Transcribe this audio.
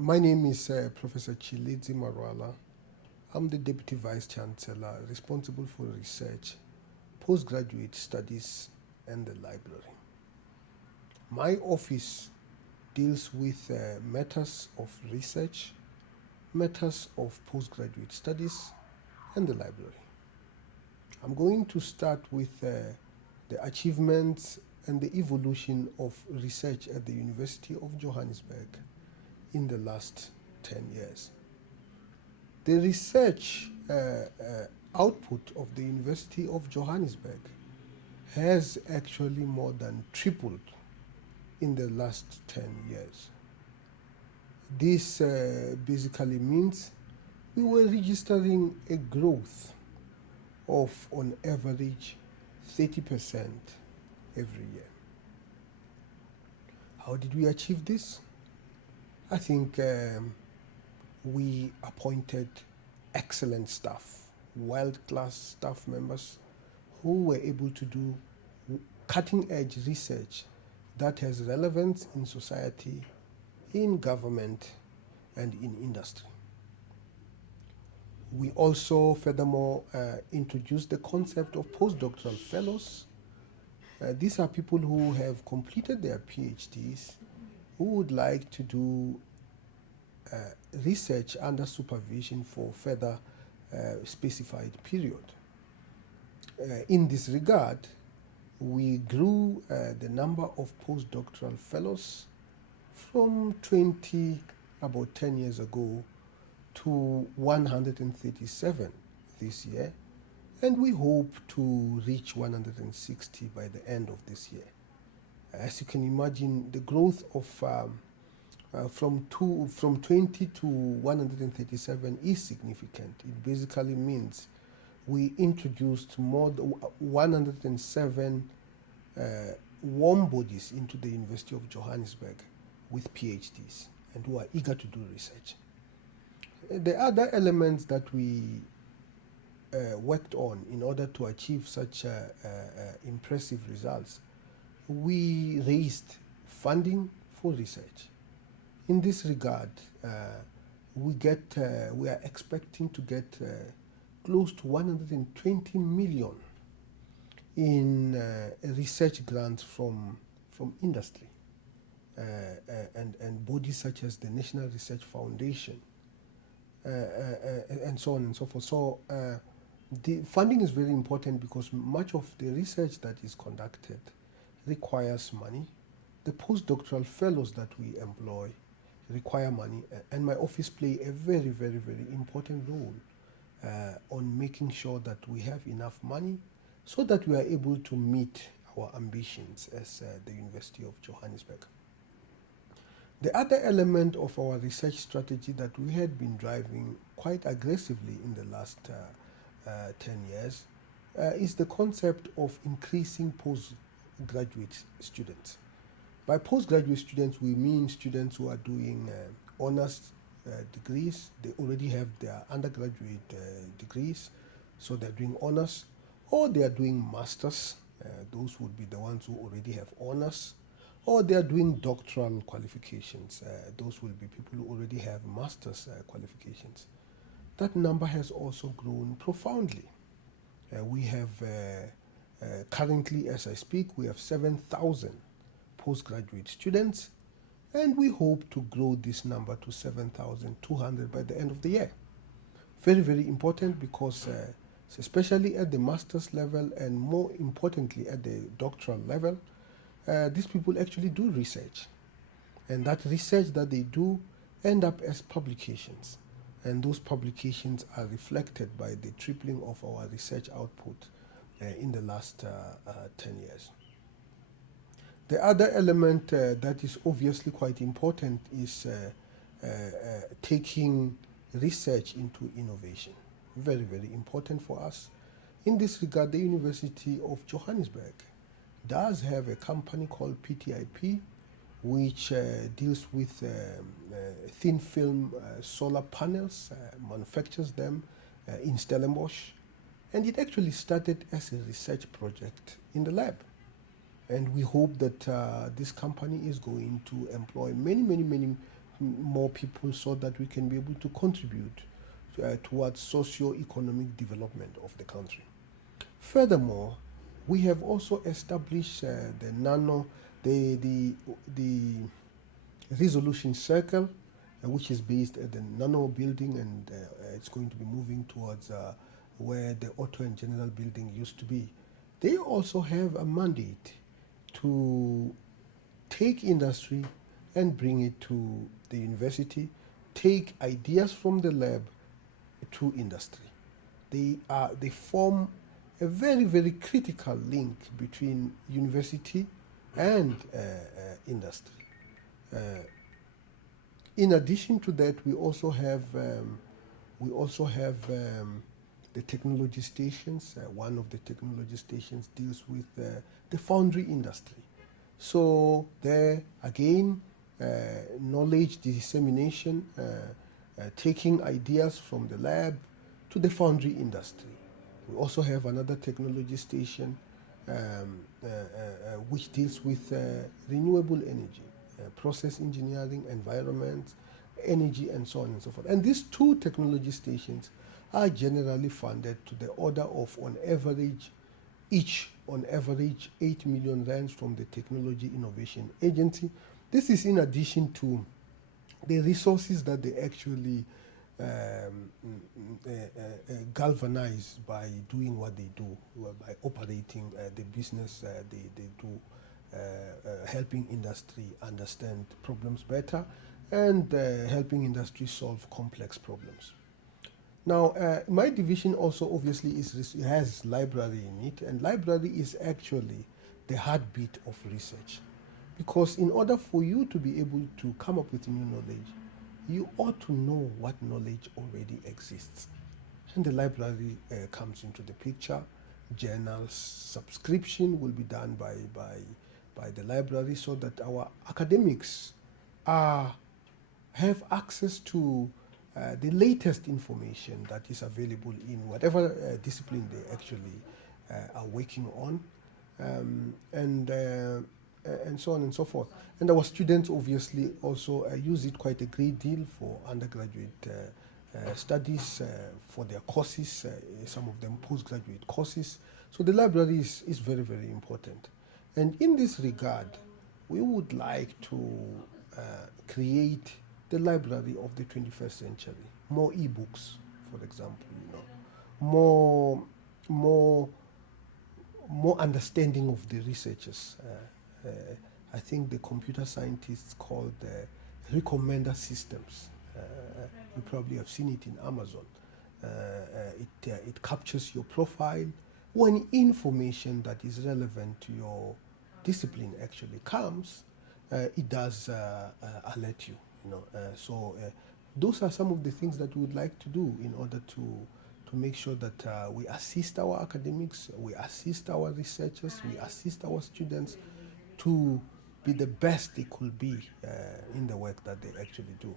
My name is Professor Marwala. I'm the Deputy Vice-Chancellor responsible for research, postgraduate studies, and the library. My office deals with matters of research, matters of postgraduate studies, and the library. I'm going to start with the achievements and the evolution of research at the University of Johannesburg in the last 10 years. The research output of the University of Johannesburg has actually more than tripled in the last 10 years. This basically means we were registering a growth of, on average, 30% every year. How did we achieve this? I think we appointed excellent staff, world-class staff members who were able to do cutting-edge research that has relevance in society, in government, and in industry. We also, furthermore, introduced the concept of postdoctoral fellows. These are people who have completed their PhDs, who would like to do research under supervision for further specified period. In this regard, we grew the number of postdoctoral fellows from 20 about 10 years ago to 137 this year, and we hope to reach 160 by the end of this year. As you can imagine, the growth of from 20 to 137 is significant. It basically means we introduced more than 107 warm bodies into the University of Johannesburg with PhDs and who are eager to do research. The other elements that we worked on in order to achieve such impressive results, we raised funding for research. In this regard, we are expecting to get close to 120 million in research grants from industry and bodies such as the National Research Foundation and so on and so forth. So the funding is very important because much of the research that is conducted requires money. The postdoctoral fellows that we employ require money, and my office play a very, very, very important role on making sure that we have enough money so that we are able to meet our ambitions as the University of Johannesburg. The other element of our research strategy that we had been driving quite aggressively in the last 10 years is the concept of increasing postgraduate students. By postgraduate students, we mean students who are doing honors degrees. They already have their undergraduate degrees, so they're doing honors, or they are doing masters. Those would be the ones who already have honors, or they are doing doctoral qualifications. Those will be people who already have master's qualifications. That number has also grown profoundly. We have currently, as I speak, we have 7,000 postgraduate students, and we hope to grow this number to 7,200 by the end of the year. Very, very important because especially at the master's level and more importantly at the doctoral level, these people actually do research, and that research that they do end up as publications, and those publications are reflected by the tripling of our research output in the last 10 years. The other element that is obviously quite important is taking research into innovation. Very, very important for us. In this regard, the University of Johannesburg does have a company called PTIP, which deals with thin film solar panels, manufactures them in Stellenbosch, and it actually started as a research project in the lab. And we hope that this company is going to employ many more people so that we can be able to contribute towards socio-economic development of the country. Furthermore, we have also established the resolution circle, which is based at the Nano building, and it's going to be moving towards where the Auto and General building used to be. They also have a mandate to take industry and bring it to the university, take ideas from the lab to industry. They form a very, very critical link between university and industry. In addition to that, we also have the technology stations. One of the technology stations deals with the foundry industry. So there again, knowledge dissemination, taking ideas from the lab to the foundry industry. We also have another technology station which deals with renewable energy, process engineering, environment, energy, and so on and so forth. And these two technology stations are generally funded to the order of, on average, 8 million rands from the Technology Innovation Agency. This is in addition to the resources that they actually galvanize by doing what they do, by operating the business they do, helping industry understand problems better and helping industry solve complex problems. Now, my division also obviously has library in it, and library is actually the heartbeat of research. Because in order for you to be able to come up with new knowledge, you ought to know what knowledge already exists. And the library comes into the picture. Journals subscription will be done by the library so that our academics have access to the latest information that is available in whatever discipline they actually are working on, and so on and so forth. And our students obviously also use it quite a great deal for undergraduate studies, for their courses, some of them postgraduate courses. So the library is very, very important. And in this regard, we would like to create the library of the 21st century. More e-books, for example, more understanding of the researchers. I think the computer scientists called recommender systems. You probably have seen it in Amazon. It captures your profile. When information that is relevant to your discipline actually comes, it does alert you. So those are some of the things that we would like to do in order to make sure that we assist our academics, we assist our researchers, we assist our students to be the best they could be in the work that they actually do.